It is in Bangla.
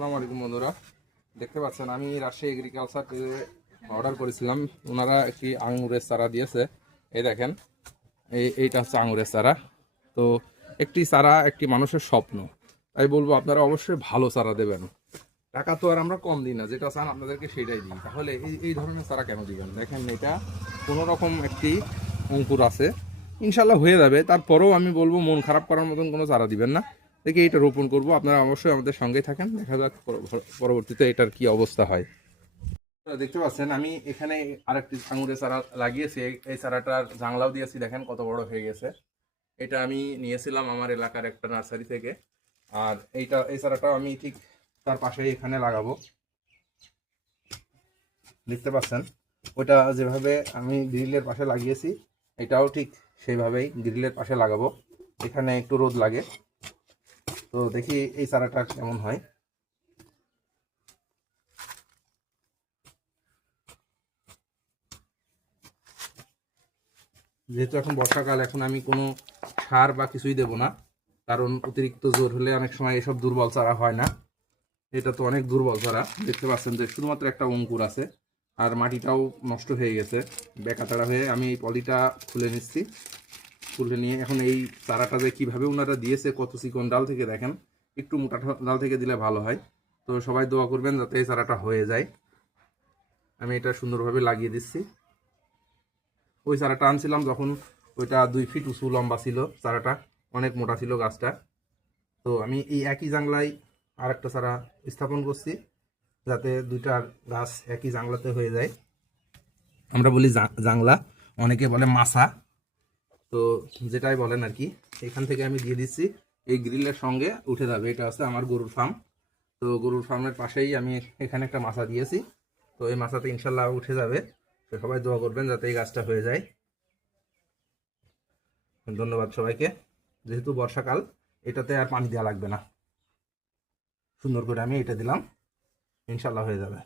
আসসালামু আলাইকুম বন্ধুরা, দেখতে পাচ্ছেন আমি রাজশাহী এগ্রিকালচার অর্ডার করেছিলাম। ওনারা একটি আঙুরের চারা দিয়েছে। এই দেখেন, এইটা হচ্ছে আঙুরের চারা। তো একটি চারা একটি মানুষের স্বপ্ন। তাই বলবো আপনারা অবশ্যই ভালো চারা দেবেন। টাকা তো আর আমরা কম দিই না, যেটা চান আপনাদেরকে সেটাই দিই। তাহলে এই এই ধরনের চারা কেন দিবেন? দেখেন, এটা কোনো রকম একটি অঙ্কুর আছে, ইনশাল্লাহ হয়ে যাবে। তারপরেও আমি বলবো মন খারাপ করার মতন কোনো চারা দিবেন না। দেখে এটা রোপণ করব, আপনারা অবশ্যই আমাদের সঙ্গেই থাকেন। দেখা যাক পরবর্তীতে এটার কি অবস্থা হয়। দেখতে পাচ্ছেন আমি এখানে আরেকটি আঙুরের চারা লাগিয়েছি। এই চারাটার জাংলাও দিয়েছি, দেখেন কত বড় হয়ে গেছে। এটা আমি নিয়েছিলাম আমার এলাকার একটা নার্সারি থেকে। আর এই চারাটাও আমি ঠিক তার পাশেই এখানে লাগাবো। দেখতে পাচ্ছেন ওটা যেভাবে আমি গ্রিলের পাশে লাগিয়েছি, এটাও ঠিক সেইভাবেই গ্রিলের পাশে লাগাবো। এখানে একটু রোদ লাগে, তো দেখি এই চারাটা কেমন হয়। যেহেতু এখন বর্ষাকাল, এখন আমি কোনো সার বা কিছুই দেব না, কারণ অতিরিক্ত জোর হলে অনেক সময় এসব দুর্বল চারা হয় না। এটা তো অনেক দুর্বল চারা। দেখতে পাচ্ছেন যে শুধুমাত্র একটা অঙ্কুর আছে, আর মাটিটাও নষ্ট হয়ে গেছে বেকাতাড়া হয়ে। আমি এই পলিটা খুলে নিচ্ছি। খুলে নিয়ে এখন এই চারাটা যে কীভাবে ওনারা দিয়েছে, কত চিকন ডাল থেকে, দেখেন একটু মোটা ডাল থেকে দিলে ভালো হয়। তো সবাই দোয়া করবেন যাতে এই চারাটা হয়ে যায়। আমি এটা সুন্দরভাবে লাগিয়ে দিচ্ছি। ওই চারাটা আনছিলাম যখন ওইটা 2 ফিট উঁচু লম্বা ছিল, চারাটা অনেক মোটা ছিল গাছটা। তো আমি এই একই জাংলায় আরেকটা চারা স্থাপন করছি, যাতে দুইটা গাছ একই জাংলাতে হয়ে যায়। আমরা বলি জাংলা, অনেকে বলে মাছা, তো যেটাই বলেন আর কি। এখান থেকে আমি দিয়ে দিচ্ছি, এই গ্রিলের সঙ্গে উঠে যাবে। এটা হচ্ছে আমার গরুর ফার্ম। তো গরুর ফার্মের পাশেই আমি এখানে একটা মাছা দিয়েছি। তো এই মাছাতে ইনশাল্লাহ উঠে যাবে। তো সবাই দোয়া করবেন যাতে এই গাছটা হয়ে যায়। ধন্যবাদ সবাইকে। যেহেতু বর্ষাকাল, এটাতে আর পানি দেওয়া লাগবে না, সুন্দর করে আমি এটা দিলাম, ইনশাল্লাহ হয়ে যাবে।